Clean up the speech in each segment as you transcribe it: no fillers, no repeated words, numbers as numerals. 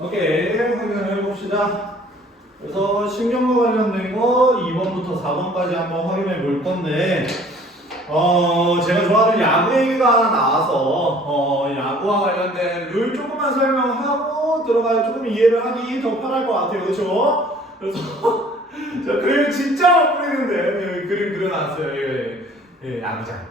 오케이, 확인을 해봅시다. 그래서 신경과 관련된 거 2번부터 4번까지 한번 확인해 볼 건데, 제가 좋아하는 야구 얘기가 하나 나와서, 야구와 관련된 룰 조금만 설명하고 들어가야 조금 이해를 하기 더 편할 것 같아요. 그렇죠? 그래서, 저 그림 진짜 못 그리는데, 그림 그려놨어요. 야구장.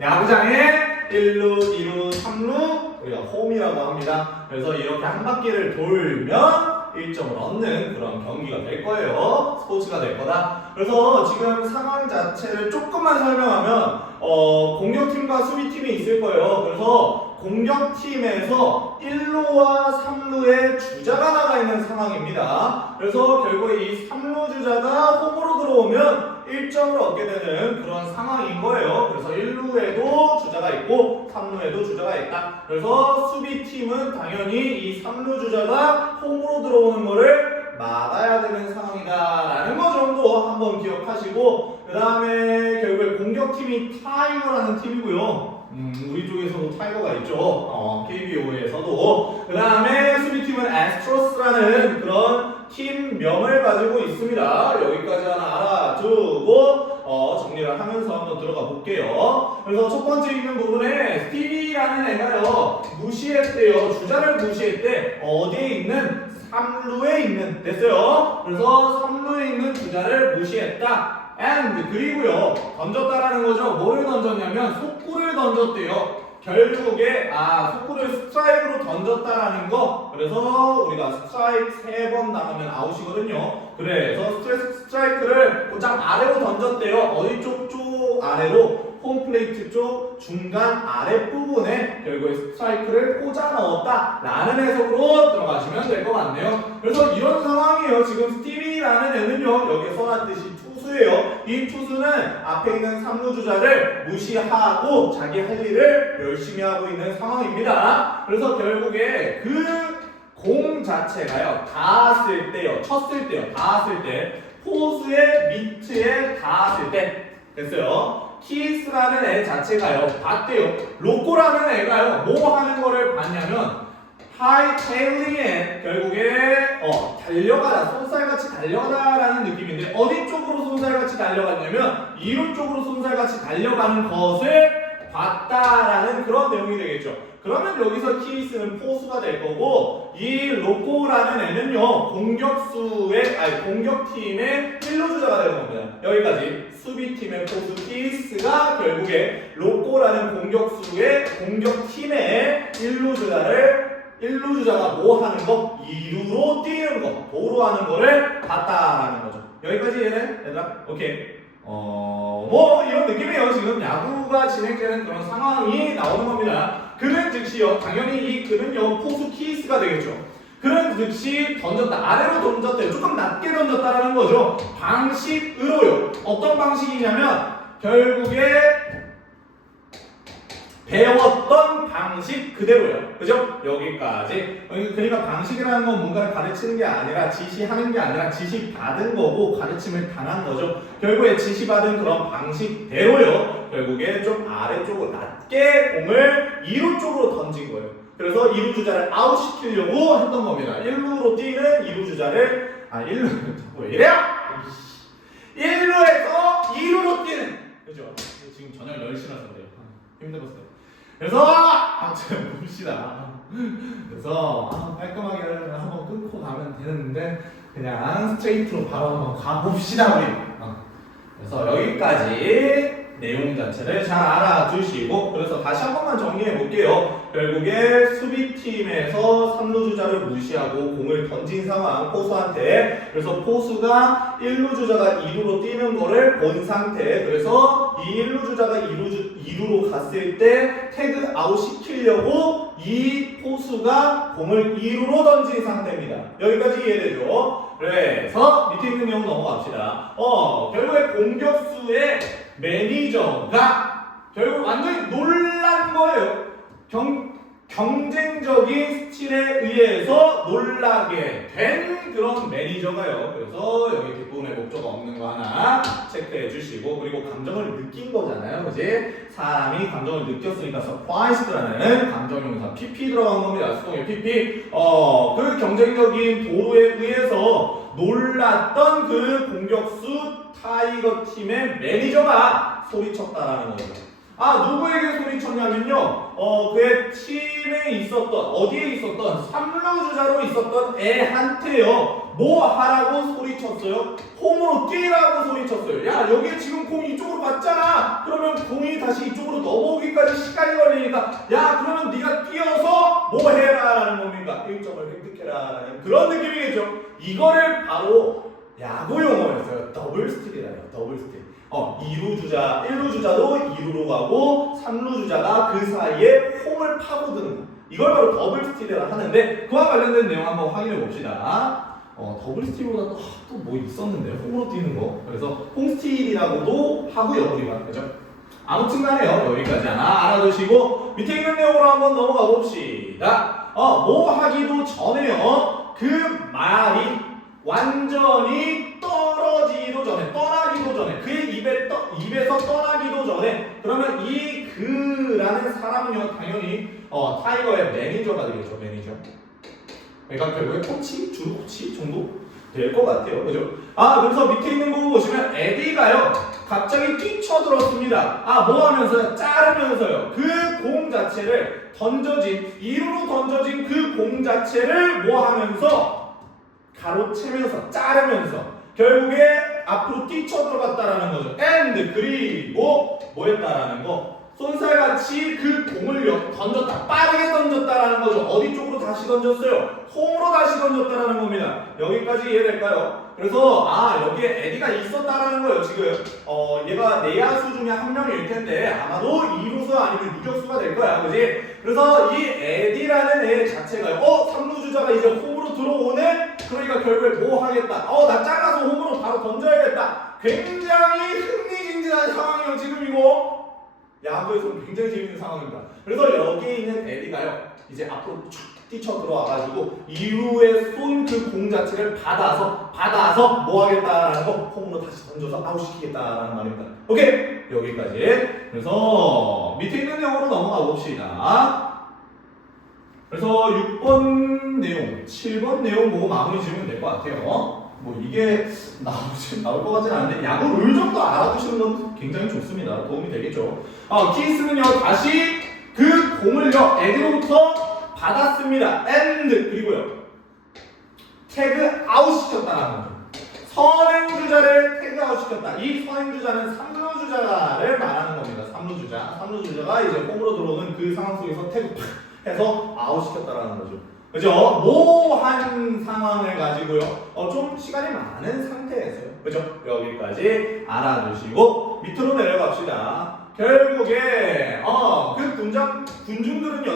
야구장에 1루, 2루, 3루, 우리가 홈이라고 합니다. 그래서 이렇게 한 바퀴를 돌면 1점을 얻는 그런 경기가 될 거예요. 스포츠가 될 거다. 그래서 지금 상황 자체를 조금만 설명하면 공격팀과 수비팀이 있을 거예요. 그래서 공격팀에서 1루와 3루에 주자가 나가 있는 상황입니다. 그래서 결국에 이 3루 주자가 홈으로 들어오면 1점을 얻게 되는 그런 상황인 거예요. 그래서 1루에도 주자가 있고 3루에도 주자가 있다. 그래서 수비팀은 당연히 이 3루 주자가 홈으로 들어오는 거를 막아야 되는 상황이다라는 거 정도 한번 기억하시고, 그 다음에 결국에 공격팀이 타이거라는 팀이고요. 우리 쪽에서도 타이거가 있죠. KBO에서도. 그 다음에 수비팀은 애스트로스라는 그런 팀명을 가지고 있습니다. 여기까지 하나 알아두고 정리를 하면서 한번 들어가 볼게요. 그래서 첫 번째 있는 부분에 스티비라는 애가요 무시했대요. 주자를 무시했대. 어디에 있는? 3루에 있는. 됐어요. 그래서 3루에 있는 주자를 무시했다. and 그리고요 던졌다라는 거죠. 뭐를 던졌냐면 속구를 던졌대요. 결국에 속구를 스트라이크로 던졌다라는 거. 그래서 우리가 스트라이크 3번 나가면 아웃이거든요. 그래서 스트라이크를 곧장 아래로 던졌대요. 어디 쪽 아래로? 홈플레이트 쪽 중간 아랫부분에 결국에 스트라이크를 꽂아 넣었다 라는 해석으로 들어가시면 될 것 같네요. 그래서 이런 상황이에요. 지금 스티비라는 애는요 여기에 써놨듯이 투수예요. 이 투수는 앞에 있는 3루 주자를 무시하고 자기 할 일을 열심히 하고 있는 상황입니다. 그래서 결국에 그 공 자체가요 닿았을 때요, 쳤을 때요, 닿았을 때 포수의 미트에 닿았을 때. 됐어요. 키스라는 애 자체가요 봤대요. 로꼬라는 애가요 뭐 하는 거를 봤냐면 하이테일링에 결국에 달려가다, 쏜살같이 달려가다라는 느낌인데, 어디 쪽으로 쏜살같이 달려갔냐면 2루 쪽으로 쏜살같이 달려가는 것을 봤다라는 그런 내용이 되겠죠. 그러면 여기서 키스는 포수가 될 거고, 이 로꼬라는 애는요 공격팀의 1루 주자가 되는 겁니다. 여기까지. 수비팀의 포수 키스가 결국에 로꼬라는 공격팀의 1루 주자가 뭐 하는 거? 2루로 뛰는 거, 도루 하는 거를 봤다라는 거죠. 여기까지 이해돼? 얘들아? 오케이. 뭐 이런 느낌이에요. 지금 야구가 진행되는 그런 상황이 나오는 겁니다. 그는 즉시요, 당연히 이 그는요 포수 키스가 되겠죠. 그는 즉시 던졌다, 아래로 던졌대요. 조금 낮게 던졌다라는 거죠. 방식으로요. 어떤 방식이냐면 결국에 배웠던 방식 그대로요. 그죠? 여기까지. 그러니까 방식이라는 건 뭔가를 가르치는 게 아니라 지시하는 게 아니라 지시받은 거고 가르침을 당한 거죠. 결국에 지시받은 그런 방식대로요. 결국에 좀 아래쪽으로 낮게 공을 2루 쪽으로 던진 거예요. 그래서 2루 주자를 아웃시키려고 했던 겁니다. 1루로 뛰는 2루 주자를 1루 왜 이래요? 1루에서 2루로 뛰는. 그죠? 지금 저녁 10시라서 그래요. 힘들었어요. 그래서 아무튼 봅시다. 그래서 깔끔하게 한번 끊고 가면 되는데 그냥 스트레이트로 바로 한번 가봅시다 우리. 그래서 여기까지 내용 자체를 잘 알아두시고, 그래서 다시 한 번만 정리해 볼게요. 결국에 수비팀에서 3루 주자를 무시하고 공을 던진 상황, 포수한테. 그래서 포수가 1루 주자가 2루로 뛰는 거를 본 상태. 그래서 이 1루 주자가 2루로 갔을 때 태그 아웃 시키려고 이 포수가 공을 2루로 던진 상태입니다. 여기까지 이해되죠? 그래서 밑에 있는 내용 넘어갑시다. 결국에 공격수의 매니저가 결국 완전히 놀란 거예요. 경쟁적인 스틸에 경기에서 놀라게 된 그런 매니저가요. 그래서 여기 뒷부분에 목적 없는 거 하나 체크해 주시고, 그리고 감정을 느낀 거잖아요. 그지? 사람이 감정을 느꼈으니까 surprised라는 감정용사 PP 들어간 겁니다. 수동의 PP. 그 경쟁적인 도루에 의해서 놀랐던 그 공격수 타이거 팀의 매니저가 소리쳤다라는 거죠. 누구에게 소리쳤냐면요, 그의 팀에 있었던, 어디에 있었던, 3루 주자로 있었던 애한테요, 뭐 하라고 소리쳤어요? 홈으로 뛰라고 소리쳤어요. 야, 여기 지금 공이 이쪽으로 갔잖아. 그러면 공이 다시 이쪽으로 넘어오기까지 시간이 걸리니까, 야, 그러면 네가 뛰어서 뭐 해라 라는 겁니까? 1점을 획득해라 라는 그런 느낌이겠죠. 이거를 바로 야구 용어였어요. 더블 스틸이라요. 더블 스틸. 2루 주자, 1루 주자도 2루로 가고 3루 주자가 그 사이에 홈을 파고드는 거. 이걸 바로 더블 스틸이라 하는데, 그와 관련된 내용 한번 확인해 봅시다. 더블 스틸보다 또 뭐 있었는데, 홈으로 뛰는 거. 그래서 홈 스틸이라고도 하고요, 우리가. 그죠? 아무튼 간에요. 여기까지 하나 알아두시고, 밑에 있는 내용으로 한번 넘어가 봅시다. 뭐 하기도 전에요. 그 말이 완전히 떠나기도 전에, 그의 입에서 떠나기도 전에, 그러면 이 그라는 사람은요, 당연히 타이거의 매니저가 되겠죠, 매니저. 그러니까 결국에 코치, 주루 코치 정도 될 것 같아요, 그죠? 그래서 밑에 있는 부분 보시면 에디가요, 갑자기 뛰쳐들었습니다. 뭐 하면서요? 자르면서요. 그 공 자체를 2루로 던져진 그 공 자체를 뭐 하면서? 가로채면서, 자르면서 결국에 앞으로 뛰쳐들어갔다라는 거죠. and 그리고 뭐 했다라는 거, 쏜살같이 그 공을 던졌다, 빠르게 던졌다라는 거죠. 어디 쪽으로 다시 던졌어요? 홈으로 다시 던졌다라는 겁니다. 여기까지 이해될까요? 그래서 여기에 에디가 있었다라는 거예요. 지금 얘가 내야수 중에 한 명일 텐데 아마도 2루수 아니면 유격수가 될 거야, 그지? 그래서 이 에디라는 애 자체가요, 3루 주자가 이제 홈으로 들어오네. 그러니까 결국에 뭐 하겠다, 나 잘라서 홈으로 바로 던져야겠다. 굉장히 흥미진진한 상황이에요, 지금 이거. 야구에서는 굉장히 재밌는 상황입니다. 그래서 여기에 있는 에디가요, 이제 앞으로 쭉 뛰쳐 들어와가지고 2루에 쏜 그 공 자체를 받아서 뭐 하겠다라는 거, 홈으로 다시 던져서 아웃시키겠다라는 말입니다. 오케이? 여기까지. 그래서 밑에 있는 내용으로 넘어가 봅시다. 그래서 6번 내용, 7번 내용 보고 마무리 지으면 될 것 같아요. 뭐 이게 나올 것 같지는 않은데, 야구 룰 정도 알아두시는 건 굉장히 좋습니다. 도움이 되겠죠. 키스는요, 다시 그 공을요, 에디로부터 받았습니다. and 그리고요, 태그 아웃 시켰다라는 거죠. 선행주자를 태그 아웃 시켰다. 이 선행주자는 3루 주자를 말하는 겁니다. 3루 주자가 이제 홈으로 들어오는 그 상황 속에서 태그 팍 해서 아웃 시켰다라는 거죠. 그죠? 모호한 상황을 가지고요, 좀 시간이 많은 상태에서요. 그죠? 여기까지 알아두시고 밑으로 내려갑시다. 결국에 그 군중들은요,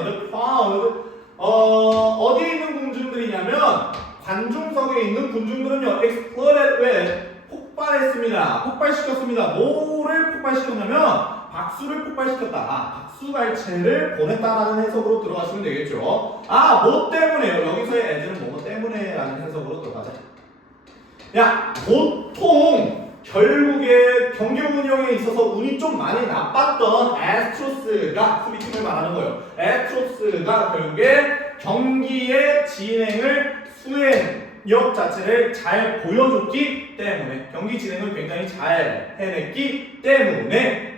어디에 있는 군중들이냐면, 관중석에 있는 군중들은요, exploded with, 폭발했습니다. 폭발시켰습니다. 뭐를 폭발시켰냐면 박수를 폭발시켰다. 박수갈채를 보냈다라는 해석으로 들어가시면 되겠죠. 뭐 때문에요? 여기서의 as는 뭐 때문에라는 해석으로 들어가자. 보통 결국에 경기 운영에 있어서 운이 좀 많이 나빴던 애스트로스가, 수비팀을 말하는 거예요. 애스트로스가 결국에 경기의 진행을, 수행력 자체를 잘 보여줬기 때문에, 경기 진행을 굉장히 잘 해냈기 때문에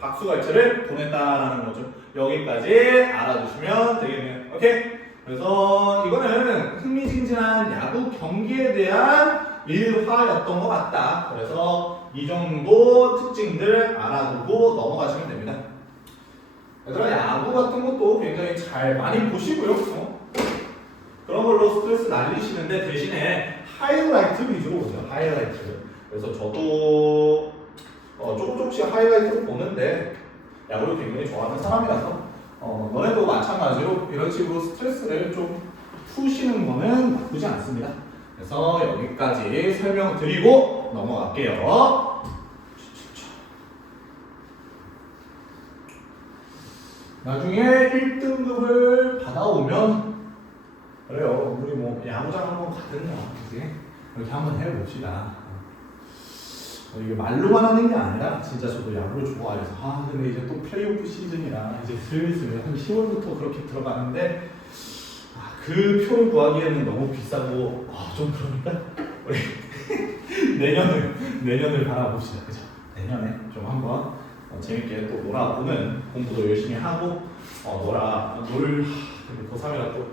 박수갈채를 보냈다라는 거죠. 여기까지 알아두시면 되겠네요. 오케이? 그래서 이거는 흥미진진한 야구 경기에 대한 일화였던 것 같다. 그래서 이 정도 특징들 알아두고 넘어가시면 됩니다. 얘들아, 야구 같은 것도 굉장히 잘 많이 보시고요. 그런 걸로 스트레스 날리시는데, 대신에 하이라이트 위주로 보세요. 하이라이트. 그래서 저도 조금씩 하이라이트를 보는데, 야구를 굉장히 좋아하는 사람이라서 너네도 마찬가지로 이런 식으로 스트레스를 좀 푸시는 거는 나쁘지 않습니다. 그래서 여기까지 설명드리고 넘어갈게요. 나중에 1등급을 받아오면 우리 뭐 야구장 한번 가든가, 그지? 이렇게 한번 해봅시다. 이게 말로만 하는 게 아니라 진짜 저도 야구를 좋아해서 근데 이제 또 플레이오프 시즌이라 이제 슬슬 한 10월부터 그렇게 들어가는데 그 표를 구하기에는 너무 비싸고 좀 그러니까 우리 내년을 바라봅시다. 그죠? 내년에 좀 한번 재밌게 또 놀아보는, 공부도 열심히 하고 근데 고3이라 또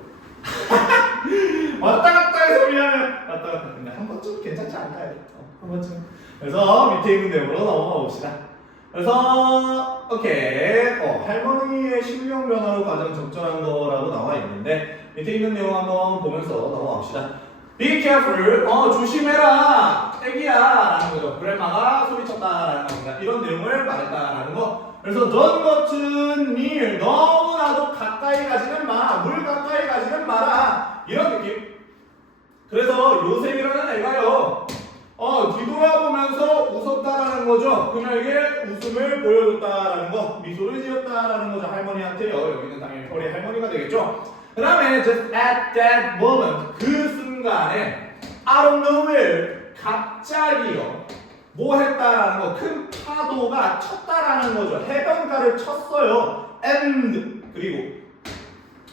왔다 갔다 해서 미안해. 왔다 갔다. 근데 한 번쯤 괜찮지 않을까요? 한 번쯤. 그래서 밑에 있는 내용으로 넘어가 봅시다. 그래서 오케이. 할머니의 신경 변화로 가장 적절한 거라고 나와 있는데 밑에 있는 내용 한번 보면서 넘어갑시다. Be careful. 조심해라. 애기야. 라는 거죠. 그랜마가 소리쳤다라는 겁니다. 이런 내용을 말했다라는 거. 그래서 don't go too near. 너무나도 가까이 가지는 마. 물 가까이 가지는 마라. 이런 느낌. 그래서 요셉이라는 애가요. 뒤돌아보면서 웃었다라는 거죠. 그녀에게 웃음을 보여줬다라는 거, 미소를 지었다라는 거죠. 할머니한테요. 여기는 당연히 펄의 할머니가 되겠죠. 그 다음에 just at that moment, 그 순간에 out of nowhere, 갑자기요. 뭐 했다라는 거, 큰 파도가 쳤다라는 거죠. 해변가를 쳤어요. and 그리고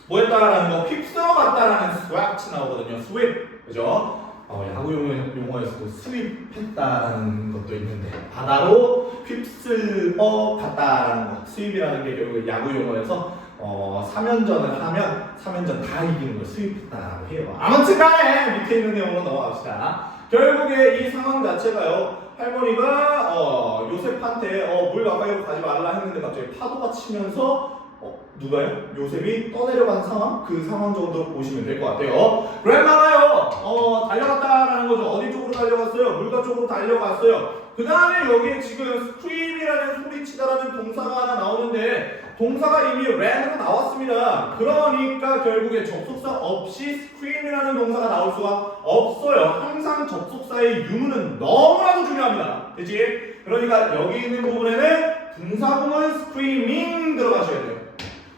뭐 했다라는 거, 휩쓸어 갔다라는 swept 나오거든요. sweep, 그죠? 야구 용어에서도 스윕했다라는 것도 있는데 바다로 휩쓸어 갔다라는 거. 스윕이라는 게 결국 야구 용어에서 3연전을 하면 3연전 다 이기는 걸 스윕했다라고 해요. 아무튼간에 밑에 있는 내용으로 넘어갑시다. 결국에 이 상황 자체가요. 할머니가 요셉한테 물 가까이로 가지 말라 했는데 갑자기 파도가 치면서 누가요? 요셉이 떠내려간 상황? 그 상황 정도 보시면 될 것 같아요. 그랜마가요, 달려갔다라는 거죠. 어디 쪽으로 달려갔어요? 물가 쪽으로 달려갔어요. 그 다음에 여기에 지금 scream이라는 소리치다라는 동사가 하나 나오는데 동사가 이미 ran으로 나왔습니다. 그러니까 결국에 접속사 없이 scream이라는 동사가 나올 수가 없어요. 항상 접속사의 유무는 너무나도 중요합니다. 그치? 그러니까 여기 있는 부분에는 분사구문 screaming 들어가셔야 돼요.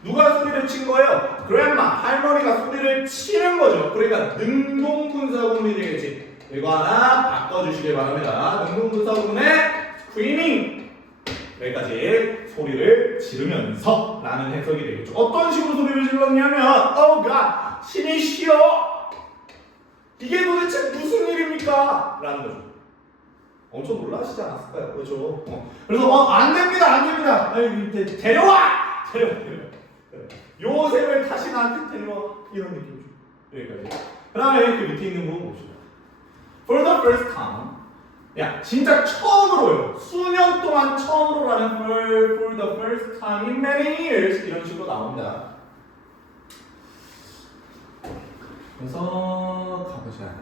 누가 소리를 친 거예요? grandma, 할머니가 소리를 치는 거죠. 그러니까 능동분사구문이 되겠지. 이거 하나 바꿔주시길 바랍니다. 능동분사구문의 screaming, 여기까지 소리를 지르면서 라는 해석이 되겠죠. 어떤 식으로 소리를 질렀냐면 Oh God, 신이시여, 이게 도대체 무슨 일입니까? 라는 거죠. 엄청 놀라시지 않았을까요? 그렇죠? 그래서 안됩니다, 안됩니다. 데려와! 요셉을 다시 나한테 데려와. 이런 느낌이죠. 여기까지. 그 다음에 그 밑에 있는 부분 봅시다. For the first time. 야, 진짜 처음으로요. 수년 동안 처음으로라는 for the first time in many years. 이런 식으로 나옵니다. 그래서 가보자.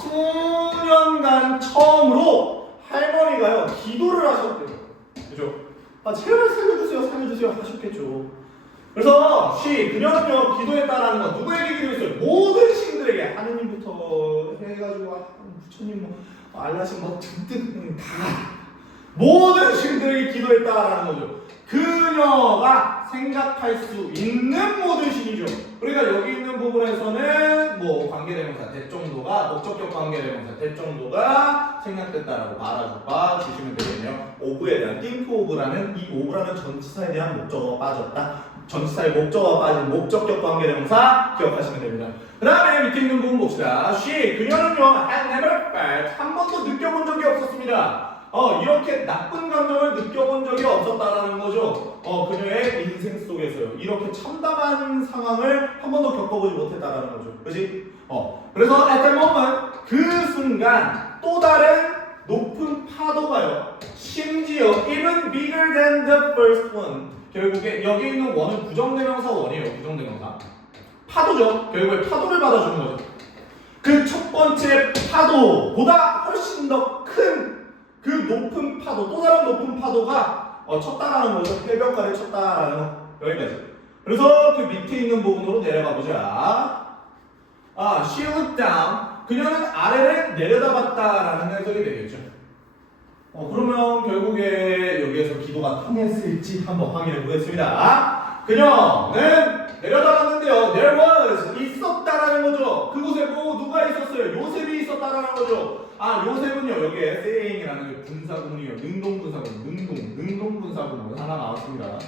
수년간 처음으로 할머니가요, 기도를 하셨대요. 그죠? 제발 살려주세요, 살려주세요 하셨겠죠. 그래서 그녀는요 기도했다라는 건 누구에게 기도했어요? 모든 신들에게. 하느님부터 해가지고 부처님 알라신 등등 다 모든 신들에게 기도했다라는 거죠. 그녀가 생각할 수 있는 모든 신이죠. 그러니까 여기 있는 부분에서는 뭐 관계대명사 대정도가 목적격 관계대명사 대정도가 생략됐다라고 봐주시면 되겠네요. 오브에 대한 think of라는 이 of라는 전치사에 대한 목적어가 빠졌다. 전치사의 목적어가 빠진 목적격 관계대명사 기억하시면 됩니다. 그 다음에 밑에 있는 부분 봅시다. 그녀는요 had never felt, 한 번도 느껴본 적이 없었습니다. 이렇게 나쁜 감정을 느껴본 적이 없었다라는 거죠. 그녀의 인생 속에서요. 이렇게 참담한 상황을 한 번도 겪어보지 못했다라는 거죠. 그치? 그래서 at that moment, 그 순간 또 다른 높은 파도가요. 심지어 even bigger than the first one. 결국에 여기 있는 원은 부정대명사 원이에요. 부정대명사. 파도죠. 결국에 파도를 받아주는 거죠. 그 첫 번째 파도보다 훨씬 더 큰 그 높은 파도, 또 다른 높은 파도가 쳤다라는 거죠. 해변가를 쳤다라는 거. 여기까지. 그래서 그 밑에 있는 부분으로 내려가 보자. She looked down. 그녀는 아래를 내려다봤다라는 해석이 되겠죠. 그러면 결국에 여기에서 기도가 통했을지 한번 확인해 보겠습니다. 그녀는 내려다봤는데요. There was, 요셉은요, 여기에 saying이라는 분사구문이요. 능동분사구문 하나 나왔습니다.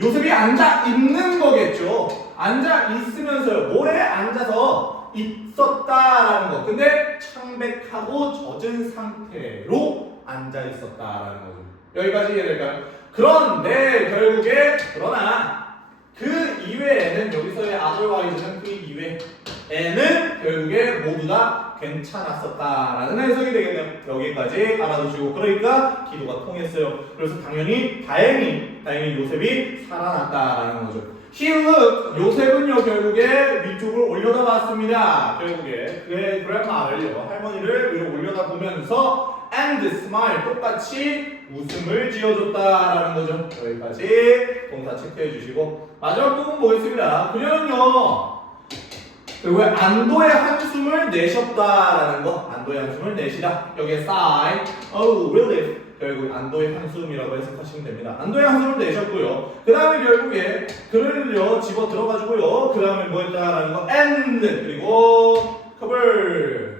요셉이 앉아 있는 거겠죠. 앉아 있으면서요. 모래에 앉아서 있었다라는 거. 근데 창백하고 젖은 상태로 앉아 있었다라는 거죠. 여기까지 이해될까요? 그런데 결국에 그러나 그 이외에는 여기서의 otherwise는 그 이외에는 결국에 모두 다 괜찮았었다라는 해석이 되겠네요. 여기까지 알아두시고 그러니까 기도가 통했어요. 그래서 당연히 다행히 요셉이 살아났다라는 거죠. He looked, 요셉은요 결국에 위쪽을 올려다봤습니다. 결국에 그의 grandma를요 할머니를 위로 올려다보면서 and smile 똑같이 웃음을 지어줬다라는 거죠. 여기까지 동사 체크해 주시고 마지막 부분 보겠습니다. 그녀는요 결국에 안도의 한숨을 내셨다라는 거. 안도의 한숨을 내시다. 여기에 sigh, oh relief. 결국 안도의 한숨이라고 해석하시면 됩니다. 안도의 한숨을 내셨고요. 그 다음에 결국에 그를요 집어 들어가지고요. 그 다음에 뭐 했다라는 거 and 그리고 cover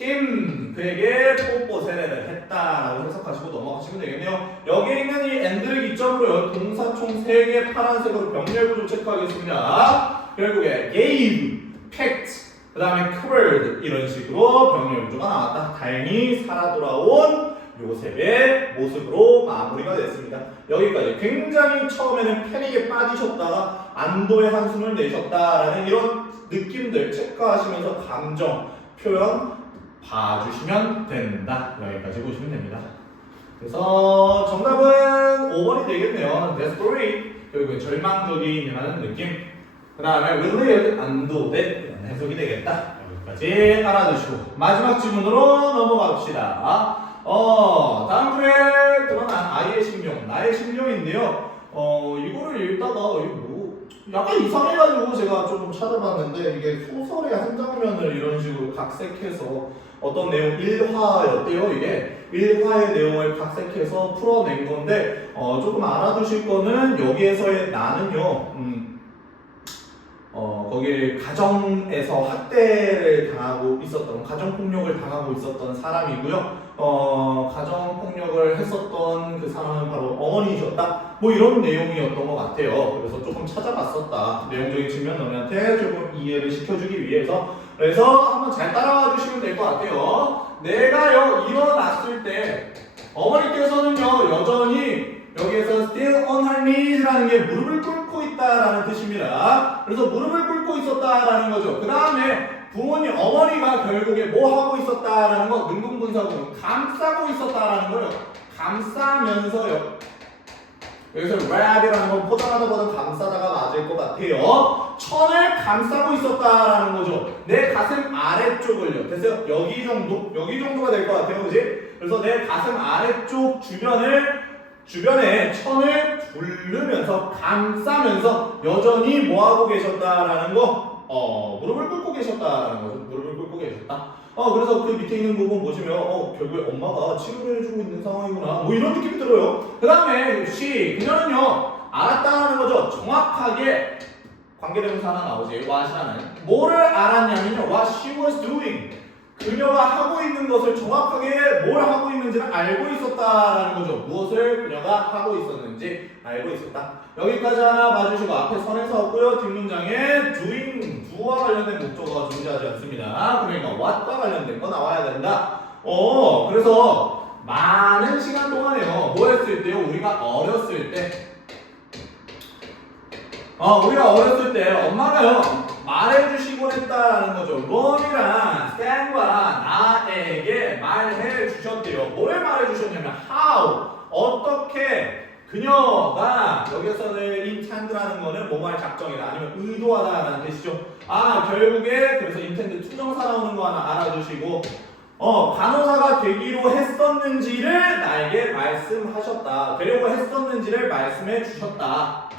him 그에게 뽀뽀 세례를 했다라고 해석하시고 넘어가시면 되겠네요. 여기에 있는 이 and를 기점으로요 동사 총 3개 파란색으로 병렬 구조 체크하겠습니다. 결국에 gave, packed, 그 다음에 covered 이런 식으로 병렬 구조가 나왔다. 다행히 살아 돌아온 요셉의 모습으로 마무리가 됐습니다. 여기까지 굉장히 처음에는 패닉에 빠지셨다가 안도의 한숨을 내셨다라는 이런 느낌들 체크하시면서 감정 표현 봐주시면 된다. 여기까지 보시면 됩니다. 그래서 정답은 5번이 되겠네요. desperate 결국에 절망적인이라는 느낌. 그 다음에 relieved 안도된 해석이 되겠다. 여기까지 알아두시고 마지막 질문으로 넘어갑시다. 다음 글에 드러난 아이의 심령, 나의 심령인데요. 이거를 읽다가 약간 이상해가지고 제가 좀 찾아봤는데 이게 소설의 한 장면을 이런 식으로 각색해서 어떤 내용 1화였대요. 이게 1화의 내용을 각색해서 풀어낸 건데 조금 알아두실 거는 여기에서의 나는요. 거기 가정에서 학대를 당하고 있었던 가정폭력을 당하고 있었던 사람이고요. 가정폭력을 했었던 그 사람은 바로 어머니이셨다. 뭐 이런 내용이었던 것 같아요. 그래서 조금 찾아봤었다. 내용적인 측면 너네한테 조금 이해를 시켜주기 위해서. 그래서 한번 잘 따라와 주시면 될 것 같아요. 내가요 일어났을 때 어머니께서는요 여전히 여기에서 still on her knees라는 게 무릎을 꿇고 있다라는 뜻입니다. 그래서 무릎을 꿇고 있었다라는 거죠. 그 다음에 부모님, 어머니가 결국에 뭐 하고 있었다라는 거, 능동분사구문, 감싸고 있었다라는 거예요. 감싸면서요. 여기서 wrap이라는 건 포장하다 보다 감싸다가 맞을 것 같아요. 천을 감싸고 있었다라는 거죠. 내 가슴 아래쪽을요. 됐어요? 여기 정도가 될 것 같아요. 그지? 그래서 내 가슴 아래쪽 주변에 천을 두르면서 감싸면서 여전히 뭐하고 계셨다라는 거 무릎을 꿇고 계셨다라는 거죠. 무릎을 꿇고 계셨다. 그래서 그 밑에 있는 부분 보시면 결국에 엄마가 치료를 해주고 있는 상황이구나 뭐 이런 느낌이 들어요. 그 다음에 그녀는요 알았다는 거죠. 정확하게 관계대명사 하나 나오지. what이라는 뭐를 알았냐면요 what she was doing 그녀가 하고 있는 것을 정확하게 뭘 하고 있는지를 알고 있었다라는 거죠. 무엇을 그녀가 하고 있었는지 알고 있었다. 여기까지 하나 봐주시고 앞에 선에서 없고요. 뒷문장에 doing, do와 관련된 목적어가 존재하지 않습니다. 그러니까 what과 관련된 거 나와야 된다. 그래서 많은 시간 동안에요. 뭐 했을 때요? 우리가 어렸을 때 엄마가요 말해주시곤 했다라는 거죠. 론이랑 스탠과 나에게 말해주셨대요. 뭐를 말해주셨냐면 how 어떻게 그녀가 여기서는 intend라는 거는 뭐뭐할 작정이다 아니면 의도하다라는 뜻이죠. 결국에 그래서 intend 투정사 나오는 거 하나 알아두시고 간호사가 되기로 했었는지를 나에게 말씀하셨다. 되려고 했었는지를 말씀해 주셨다.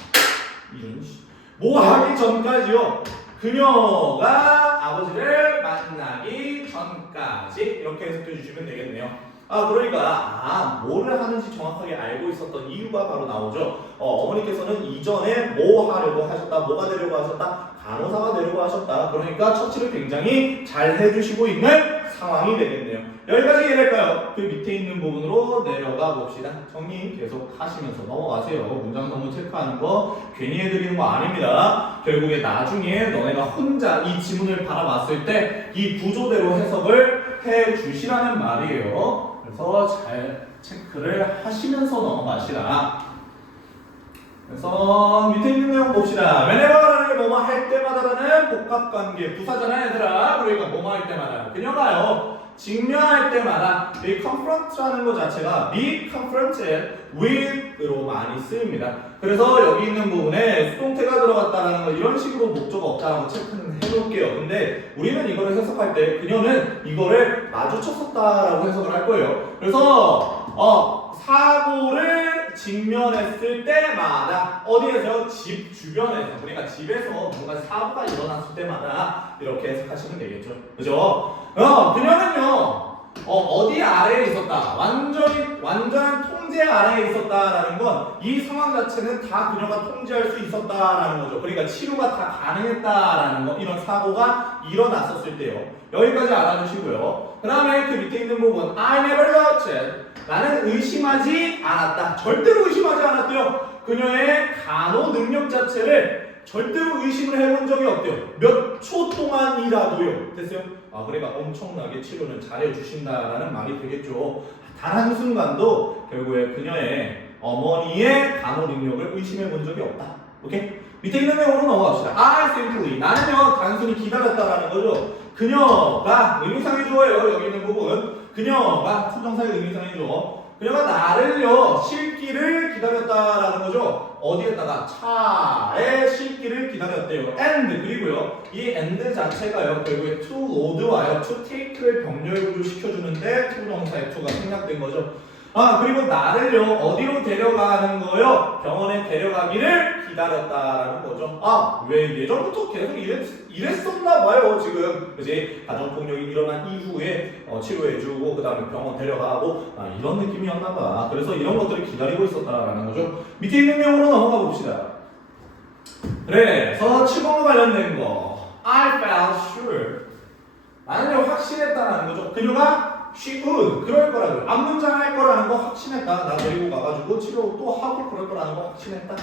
뭐 하기 전까지요. 그녀가 아버지를 만나기 전까지 이렇게 해석해 주시면 되겠네요. 그러니까 뭐를 하는지 정확하게 알고 있었던 이유가 바로 나오죠. 어머니께서는 이전에 뭐 하려고 하셨다, 뭐가 되려고 하셨다, 간호사가 되려고 하셨다. 그러니까 처치를 굉장히 잘 해주시고 있는 상황이 되겠네요. 여기까지 이해될까요? 그 밑에 있는 부분으로 내려가 봅시다. 정리 계속 하시면서 넘어가세요. 문장 성분 체크하는 거 괜히 해드리는 거 아닙니다. 결국에 나중에 너네가 혼자 이 지문을 바라봤을 때 이 구조대로 해석을 해 주시라는 말이에요. 그래서 잘 체크를 하시면서 넘어가시라. 그래서 밑에 있는 내용 봅시다. whenever를 뭐뭐 할 때마다라는 복합관계 부사잖아 얘들아. 그러니까 뭐뭐 할 때마다 그녀가요 직면할 때마다 이 confront라는 것 자체가 be confronted with으로 많이 쓰입니다. 그래서 여기 있는 부분에 수동태가 들어갔다라는 거 이런 식으로 목적 없다라고 체크는 해볼게요. 근데 우리는 이거를 해석할 때 그녀는 이거를 마주쳤었다라고 해석을 할 거예요. 그래서 사고를 직면했을 때마다 어디에서요? 집 주변에서. 그러니까 집에서 뭔가 사고가 일어났을 때마다 이렇게 해석하시면 되겠죠. 그죠? 그녀는요 어디 아래에 있었다. 완전한 통제 아래에 있었다라는 건 이 상황 자체는 다 그녀가 통제할 수 있었다라는 거죠. 그러니까 치료가 다 가능했다라는 거, 이런 사고가 일어났었을 때요. 여기까지 알아두시고요. 그 다음에 그 밑에 있는 부분 I never doubted. 나는 의심하지 않았다. 절대로 의심하지 않았대요. 그녀의 간호 능력 자체를 절대로 의심을 해본 적이 없대요. 몇 초 동안이라도요. 됐어요? 그러니까 엄청나게 치료는 잘해주신다라는 말이 되겠죠. 단 한순간도 결국에 그녀의 어머니의 간호 능력을 의심해 본 적이 없다. 오케이? 밑에 있는 내용으로 넘어갑시다. I simply. 나는요, 단순히 기다렸다라는 거죠. 그녀가 의미상의 주어예요. 여기 있는 부분. 그녀가 투정사의 의미상의 주어. 그녀가 나를요 실기를 기다렸다라는 거죠. 어디에다가 차에 실기를 기다렸대요. and 그리고요 이 and 자체가요 결국에 to load와요 to take를 병렬 구조시켜주는데 투정사의 to가 생략된 거죠. 그리고 나를요 어디로 데려가는 거요? 병원에 데려가기를 기다렸다라는 거죠. 왜 예전부터 계속 이랬었나 봐요 지금. 그지? 가정폭력이 일어난 이후에 치료해주고 그 다음에 병원 데려가고 이런 느낌이었나 봐. 그래서 이런 것들을 기다리고 있었다라는 거죠. 밑에 있는 내용으로 넘어가 봅시다. 그래서 7번과 관련된 거 I felt sure. 나는요 확신했다라는 거죠. 그녀가 she would 그럴 거라고요. 앞문장 할 거라는 거 확신했다. 나 데리고 가가지고 치료 또 하고 그럴 거라는 거 확신했다.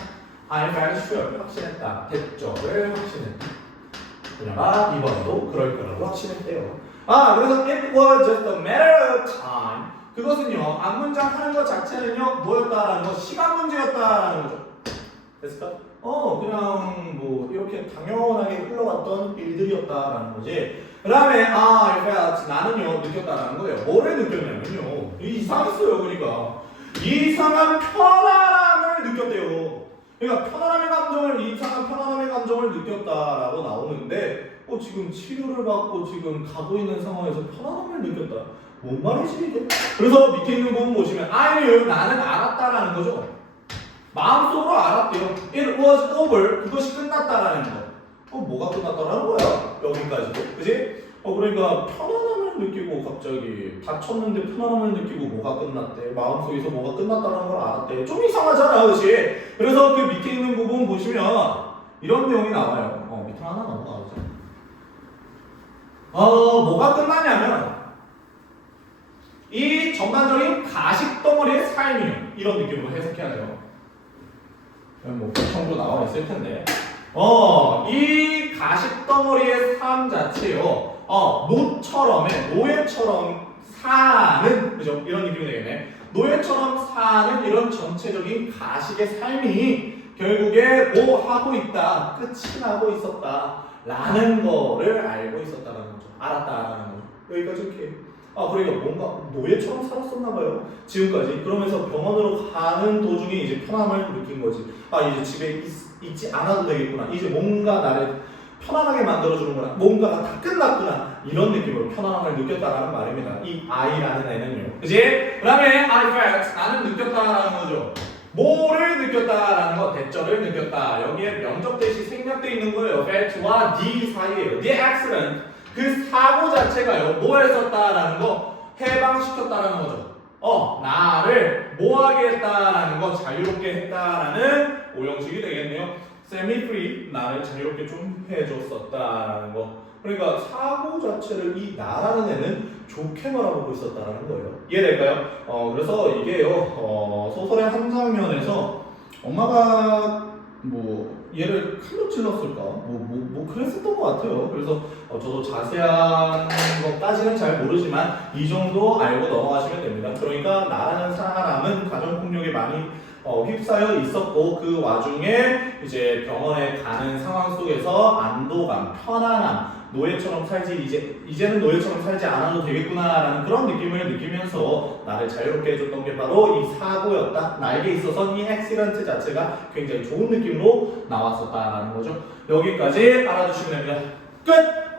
I felt sure 확신했다. 대절을 확신했다. 그녀가 이번에도 그럴 거라고 확신했대요. 그래서 it was just a matter of time. 그것은요 앞문장 하는 것 자체는요 뭐였다라는 거 시간 문제였다라는 거죠. 됐을까? 그냥 뭐 이렇게 당연하게 흘러왔던 일들이었다라는 거지. 그 다음에 I felt 나는요 느꼈다라는 거예요. 뭐를 느꼈냐면요 이상했어요. 그러니까 이상한 편안함을 느꼈대요. 그러니까 이상한 편안함의 감정을 느꼈다라고 나오는데 지금 치료를 받고 지금 가고 있는 상황에서 편안함을 느꼈다. 뭔 말이지 이게? 그래서 밑에 있는 부분 보시면 I knew 나는 알았다라는 거죠. 마음속으로 알았대요. It was over. 그것이 끝났다라는 거. 뭐가 끝났다라는 거야? 여기까지도. 그지? 그러니까 편안함을 느끼고 갑자기 다쳤는데 편안함을 느끼고 뭐가 끝났대. 마음속에서 뭐가 끝났다는 걸 알았대. 좀 이상하잖아. 그치? 그래서 그 밑에 있는 부분 보시면 이런 내용이 나와요. 밑에 하나 넘어가보자. 뭐가 끝나냐면 이 전반적인 가식덩어리의 삶이요. 이런 느낌으로 해석해야 돼요. 뭐 보통도 나와 있을 텐데. 이 가식덩어리의 삶 자체요. 노예처럼 사는, 그죠? 이런 느낌이 되겠네. 노예처럼 사는 이런 전체적인 가식의 삶이 결국에 뭐 하고 있다, 끝이 나고 있었다 라는 거를 알고 있었다라는 거죠. 알았다라는 거죠. 여기까지 이렇게. 그러니까 뭔가 노예처럼 살았었나 봐요. 지금까지. 그러면서 병원으로 가는 도중에 이제 편함을 느낀 거지. 이제 집에 있지 않아도 되겠구나. 이제 뭔가 나를 편안하게 만들어주는구나. 뭔가가 다 끝났구나. 이런 느낌으로 편안함을 느꼈다라는 말입니다. 이 I라는 애는요. 그치? 그 다음에 I felt. 나는 느꼈다라는 거죠. 뭐를 느꼈다라는 거, 대절을 느꼈다. 여기에 명적 대시 생략되어 있는 거예요. felt와 the 사이에요. the accident. 그 사고 자체가요, 뭐 했었다라는 거, 해방시켰다라는 거죠. 나를 뭐하게 했다라는 거, 자유롭게 했다라는 오형식이 되겠네요. semi-free, 나를 자유롭게 좀 해줬었다라는 거. 그러니까 사고 자체를 이 나라는 애는 좋게 바라보고 있었다라는 거예요. 이해될까요? 그래서 이게요, 소설의 한 장면에서 엄마가 뭐 얘를 칼로 찔렀을까? 뭐 그랬었던 것 같아요. 그래서 저도 자세한 것까지는 잘 모르지만 이 정도 알고 넘어가시면 됩니다. 그러니까 나라는 사람은 가정폭력에 많이 휩싸여 있었고 그 와중에 이제 병원에 가는 상황 속에서 안도감, 편안함, 노예처럼 살지 이제는 노예처럼 살지 않아도 되겠구나라는 그런 느낌을 느끼면서 나를 자유롭게 해줬던 게 바로 이 사고였다. 나에게 있어서 이 액시던트 자체가 굉장히 좋은 느낌으로 나왔었다라는 거죠. 여기까지 알아두시면 됩니다. 끝!